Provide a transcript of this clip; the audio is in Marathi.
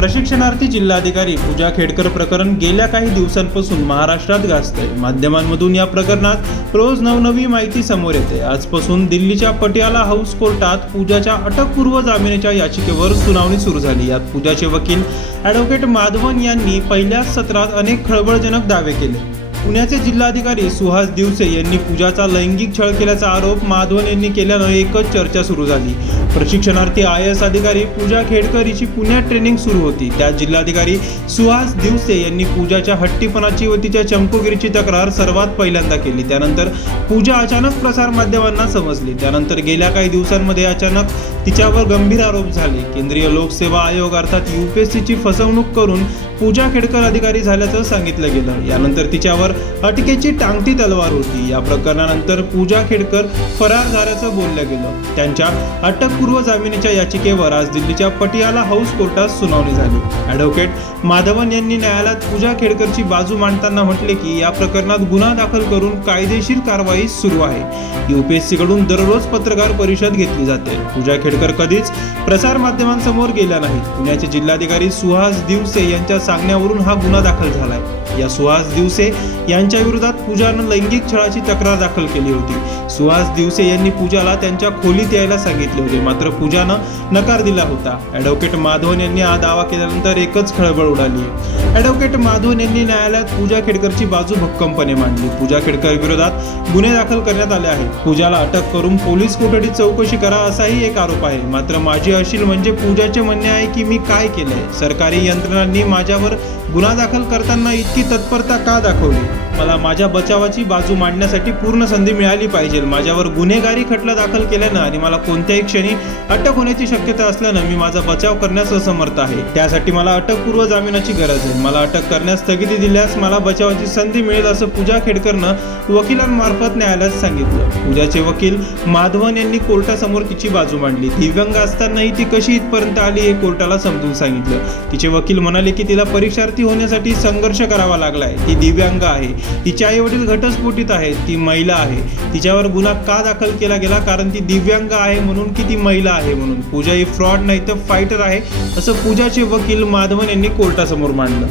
प्रशिक्षणार्थी जिल्हाधिकारी पूजा खेडकर प्रकरण गेल्या काही दिवसांपासून महाराष्ट्रात गाजतंय. माध्यमांमधून या प्रकरणात रोज नवनवी माहिती समोर येते. आजपासून दिल्लीच्या पटियाला हाऊस कोर्टात पूजाच्या अटकपूर्व जामिनाच्या याचिकेवर सुनावणी सुरू झाली. यात पूजाचे वकील ॲडव्होकेट माधवन यांनी पहिल्याच सत्रात अनेक खळबळजनक दावे केले. पुण्याचे जिल्हाधिकारी सुहास दिवसे यांनी पूजाचा लैंगिक छळ केल्याचा आरोप माधवन यांनी केल्यानं एकच चर्चा सुरू झाली. प्रशिक्षणार्थी आय एस अधिकारी पूजा खेडकर हिची पुण्यात ट्रेनिंग सुरू होती. त्यात जिल्हाधिकारी सुहास दिवसे यांनी पूजाच्या हट्टीपणाची व तिच्या चमकोगिरीची तक्रार सर्वात पहिल्यांदा केली. त्यानंतर पूजा अचानक प्रसार माध्यमांना समजली. त्यानंतर गेल्या काही दिवसांमध्ये अचानक तिच्यावर गंभीर आरोप झाले. केंद्रीय लोकसेवा आयोग अर्थात युपीएससीची फसवणूक करून पूजा खेडकर अधिकारी झाल्याचं सांगितलं गेलं. यानंतर तिच्यावर अटकेची टांगती तलवार होती. या प्रकरणानंतर पूजा खेडकर फरार झाल्याचं बोललं गेलं. त्यांच्या अटकपूर्व जामिनीच्या याचिकेवर आज दिल्लीच्या पटियाला हाऊस कोर्टात सुनावणी झाली. ॲडव्होकेट माधवन यांनी न्यायालयात पूजा खेडकरची बाजू मांडताना म्हटले की या प्रकरणात गुन्हा दाखल करून कायदेशीर कारवाई सुरू आहे. युपीएससीकडून दररोज पत्रकार परिषद घेतली जाते. पूजा खेडकर कधीच प्रसार माध्यमांसमोर गेल्या नाहीत. पुण्याचे जिल्हाधिकारी सुहास दिवसे यांच्या सांगण्यावरून हा गुन्हा दाखल झालाय. या सुहास दिवसे यांच्या विरोधात पूजानं लैंगिक छळाची तक्रार दाखल केली होती. सुहास दिवसे यांनी पूजाला त्यांच्या खोलीत यायला सांगितले होते. मात्र पूजानं नकार दिला होता. ॲडव्होकेट माधवन यांनी हा दावा केल्यानंतर एकच खळबळ उडाली. ॲडव्होकेट माधवन यांनी न्यायालयात पूजा खेडकरची बाजू भक्कमपणे मांडली. पूजा खेडकर विरोधात गुन्हे दाखल करण्यात आले आहेत. पूजाला अटक करून पोलीस कोठडीत चौकशी करा असाही एक आरोप आहे. मात्र माझी अशील म्हणजे पूजाचे म्हणणे आहे की मी काय केलंय? सरकारी यंत्रणांनी माझ्यावर गुन्हा दाखल करताना इतकी तत्परता का दाखवली? मला माझ्या बचावाची बाजू मांडण्यासाठी पूर्ण संधी मिळाली पाहिजे. माझ्यावर गुन्हेगारी खटला दाखल केल्यानं आणि मला कोणत्याही क्षणी अटक होण्याची शक्यता असल्यानं मी माझा बचाव करण्यास असमर्थ आहे. त्यासाठी मला अटकपूर्व जामिनाची गरज आहे. मला अटक करण्यास स्थगिती दिल्यास मला बचावाची संधी मिळेल असं पूजा खेडकरनं वकिलांमार्फत न्यायालयात सांगितलं. पूजाचे वकील माधवन यांनी कोर्टासमोर तिची बाजू मांडली. दिव्यांग असतानाही ती कशी इथपर्यंत आली हे कोर्टाला समजून सांगितलं. तिचे वकील म्हणाले की तिला परीक्षार्थी होण्यासाठी संघर्ष करावा लागलाय. ती दिव्यांग आहे. तिचे आई वडील घटस्फोटीत आहेत. ती महिला आहे. तिच्यावर गुन्हा का दाखल केला गेला? कारण ती दिव्यांग आहे म्हणून की ती महिला आहे म्हणून? पूजा ही फ्रॉड नाही तर फायटर आहे असं पूजाचे वकील माधवन यांनी कोर्टासमोर मांडलं.